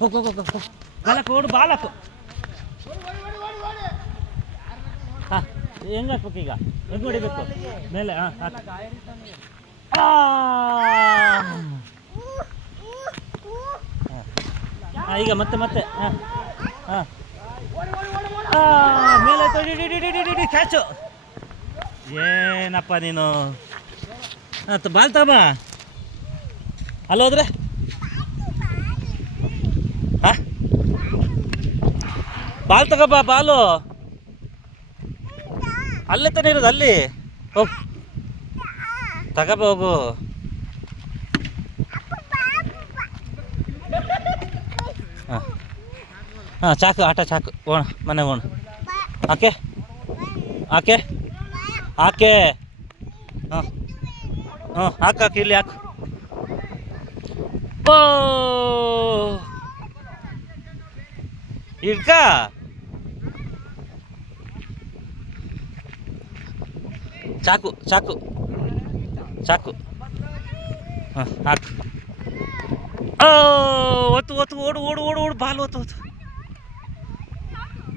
ಹೋಗು ಹೋಗು ಹೋಗು ಹೋಗು. ಬಾಲಕು ಓಡು ಬಾಲಕು. ಹಾಂ ಹೆಂಗೆ ಹಾಕ್ಬೇಕು ಈಗ? ಹೆಂಗೆ ಹೊಡಿಬೇಕು ಮೇಲೆ? ಹಾಂ ಹಾಂ ಈಗ ಮತ್ತೆ ಮತ್ತೆ ಹಾಂ ಹಾಂ ಮೇಲೆ ಕ್ಯಾಚು. ಏನಪ್ಪ ನೀನು ಬಾಲ್ ತಬ ಅಲ್ಲಿ ಹೋದ್ರೆ ಹಾಂ ಬಾಲ್ ತಗೋಬಾ. ಬಾಲು ಅಲ್ಲೇ ತಾನೇ ಇರೋದು, ಅಲ್ಲಿ ಹೋಗು ತಗೋಬಾ ಹೋಗು. ಹಾಂ ಹಾಂ ಚಾಕು ಆಟ ಚಾಕು ಓಣ ಮನೆ ಓಣ. ಆಕೆ ಆಕೆ ಆಕೆ ಹಾಂ ಹಾಂ ಹಾಕು ಇಲ್ಲಿ ಹಾಕು. ಓ ಇಡ್ಕ ಚಾಕು ಚಾಕು ಚಾಕು ಹಾಂ ಹಾಕು. ಒತ್ತು ಒತ್ತು ಓಡು ಓಡು ಓಡು ಓಡು ಬಾಲ್ ಒತ್ತು ಒತ್ತು.